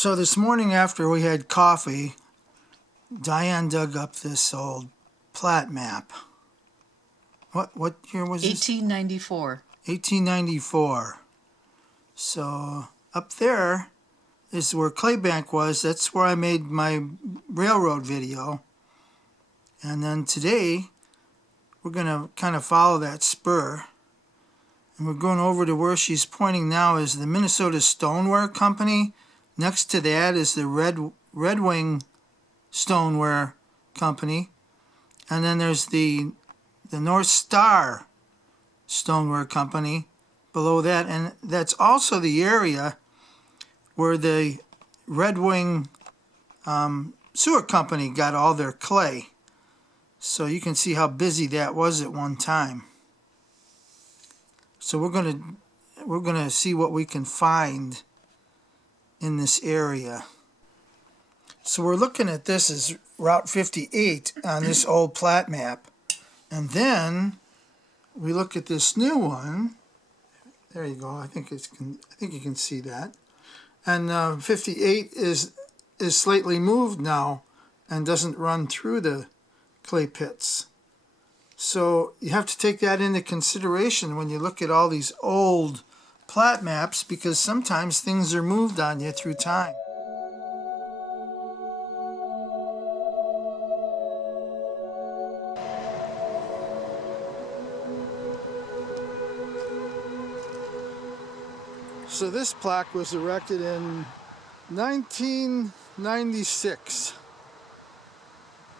So this morning after we had coffee, Diane dug up this old plat map. What year was this? 1894. 1894. So up there is where Claybank was. That's where I made my railroad video. And then today we're going to kind of follow that spur. And we're going over to where she's pointing now is the Minnesota Stoneware Company. Next to that is the Red Wing Stoneware Company. And then there's the North Star Stoneware Company below that. And that's also the area where the Red Wing Sewer Company got all their clay. So you can see how busy that was at one time. So we're gonna see what we can find in this area. So we're looking at this as Route 58 on this old plat map. And then we look at this new one. There you go. I think you can see that. And 58 is slightly moved now and doesn't run through the clay pits. So you have to take that into consideration when you look at all these old plat maps, because sometimes things are moved on you through time. So this plaque was erected in 1996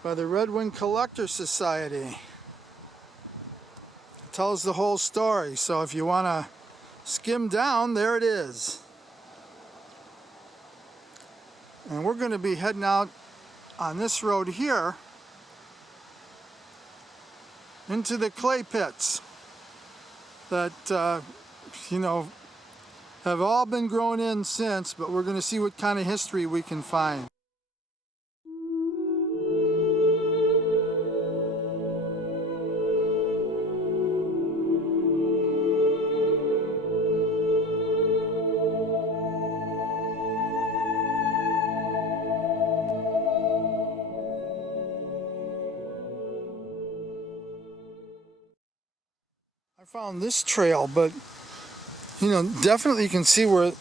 by the Red Wing Collector Society. It tells the whole story, so if you want to skim down, there it is. And we're going to be heading out on this road here into the clay pits that, have all been grown in since, but we're going to see what kind of history we can find. I found this trail, but definitely you can see where,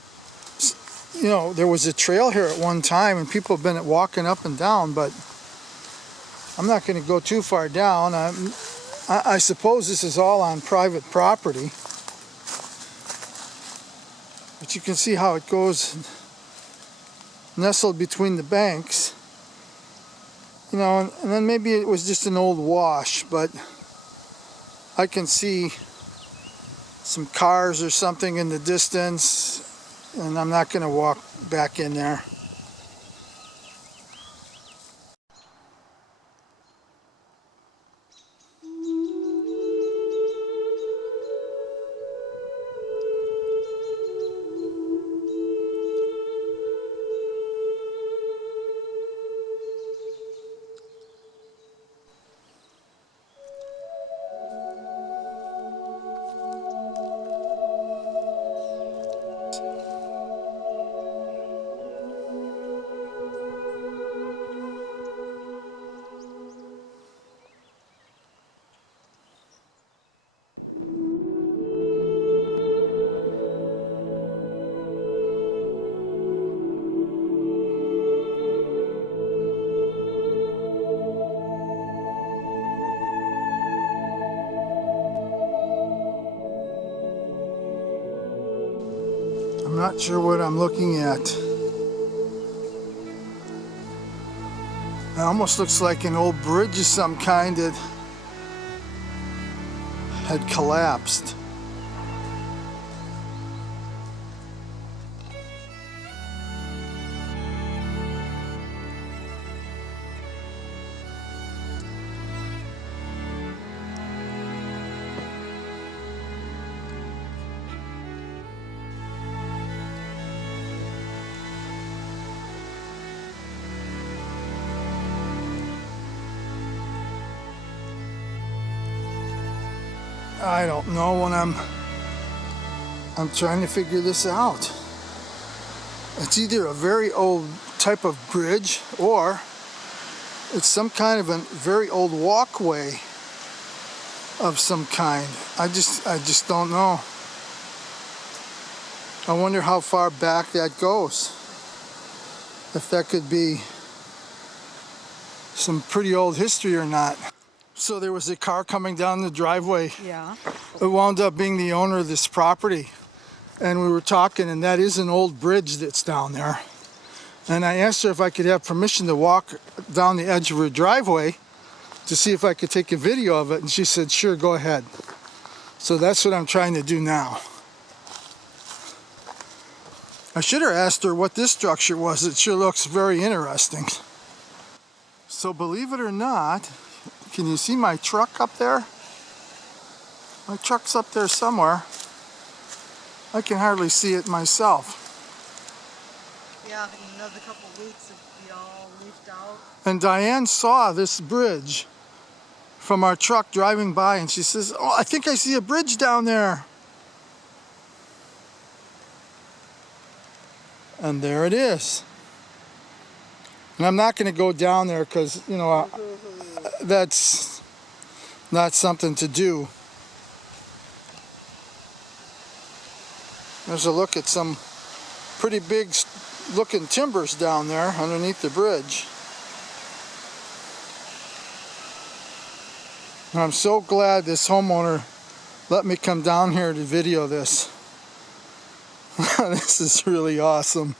there was a trail here at one time and people have been walking up and down, but I'm not going to go too far down. I suppose this is all on private property, but you can see how it goes nestled between the banks, and then maybe it was just an old wash, but I can see some cars or something in the distance, and I'm not going to walk back in there. I'm not sure what I'm looking at. It almost looks like an old bridge of some kind that had collapsed. I don't know when I'm trying to figure this out. It's either a very old type of bridge or it's some kind of a very old walkway of some kind. I just don't know. I wonder how far back that goes. If that could be some pretty old history or not. So there was a car coming down the driveway. Yeah. It wound up being the owner of this property. And we were talking, and that is an old bridge that's down there. And I asked her if I could have permission to walk down the edge of her driveway to see if I could take a video of it. And she said, sure, go ahead. So that's what I'm trying to do now. I should have asked her what this structure was. It sure looks very interesting. So believe it or not, can you see my truck up there? My truck's up there somewhere. I can hardly see it myself. Yeah, in another couple of weeks it'll be all leafed out. And Diane saw this bridge from our truck driving by, and she says, oh, I think I see a bridge down there. And there it is. And I'm not going to go down there because, you know, that's not something to do. There's a look at some pretty big looking timbers down there underneath the bridge. And I'm so glad this homeowner let me come down here to video this. This is really awesome.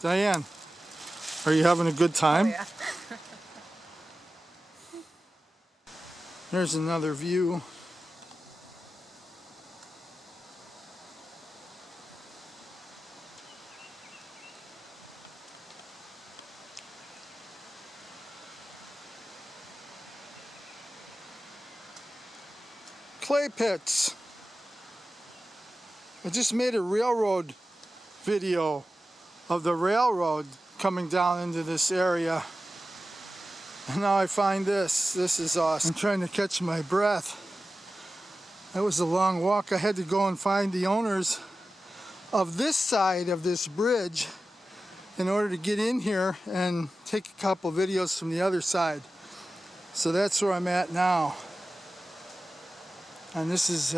Diane, are you having a good time? Oh, yeah. There's another view. Clay pits. I just made a railroad video of the railroad coming down into this area. And now I find this. This is awesome. I'm trying to catch my breath. That was a long walk. I had to go and find the owners of this side of this bridge in order to get in here and take a couple videos from the other side. So that's where I'm at now. And this is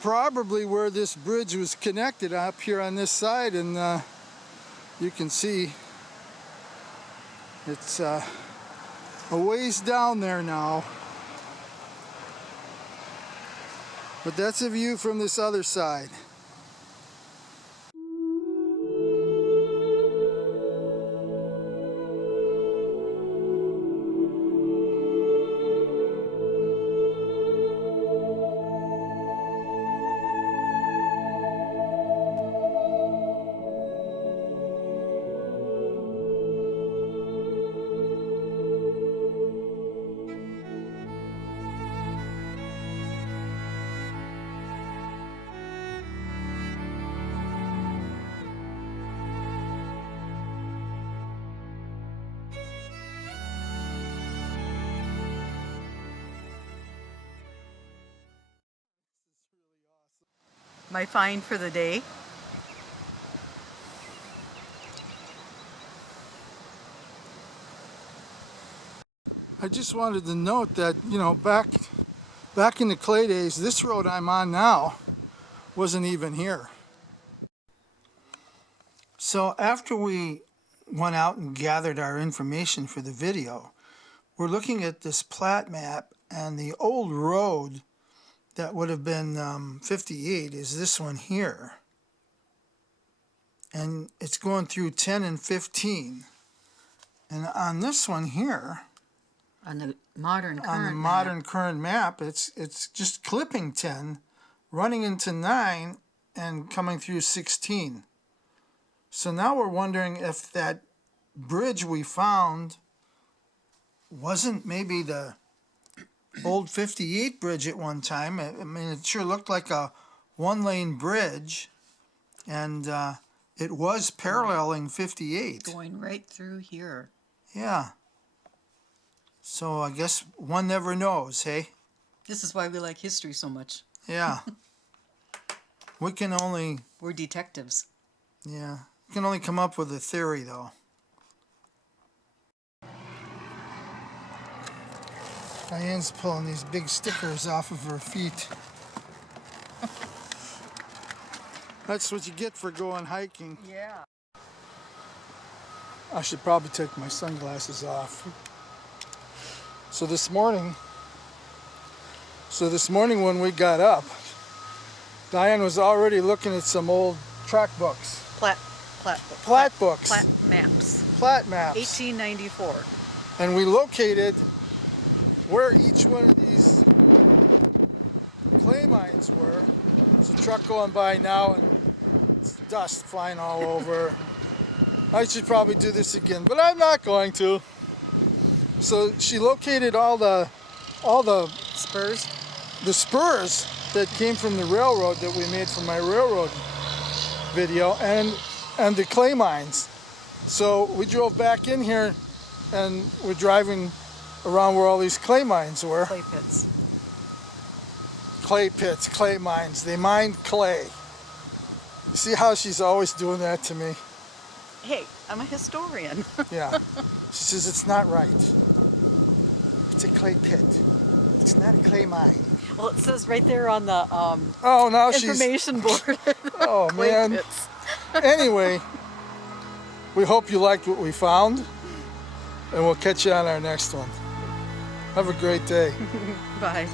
probably where this bridge was connected up here on this side, and you can see it's a ways down there now. But that's a view from this other side. My find for the day. I just wanted to note that, you know, back in the clay days, this road I'm on now wasn't even here. So after we went out and gathered our information for the video, we're looking at this plat map, and the old road that would have been 58 is this one here. And it's going through 10 and 15. And on this one here, On the modern current map, it's just clipping 10, running into 9, and coming through 16. So now we're wondering if that bridge we found wasn't maybe the old 58 bridge at one time. I mean, it sure looked like a one-lane bridge, and it was paralleling 58. going right through here. Yeah. So I guess one never knows, hey? This is why we like history so much. Yeah. We can only, We're detectives. yeah, we can only come up with a theory, though. Diane's pulling these big stickers off of her feet. That's what you get for going hiking. Yeah. I should probably take my sunglasses off. So this morning when we got up, Diane was already looking at some old track books. Plat books. Plat maps. Plat maps. 1894. And we located where each one of these clay mines were. There's a truck going by now and it's dust flying all over. I should probably do this again, but I'm not going to. So she located all the Spurs. the spurs that came from the railroad that we made for my railroad video and the clay mines. So we drove back in here and we're driving around where all these clay mines were. Clay pits. Clay pits, clay mines. They mined clay. You see how she's always doing that to me? Hey, I'm a historian. Yeah. She says it's not right. It's a clay pit. It's not a clay mine. Well, it says right there on the Oh, now information board. Oh, Clay man. pits. Anyway, we hope you liked what we found, and we'll catch you on our next one. Have a great day. Bye.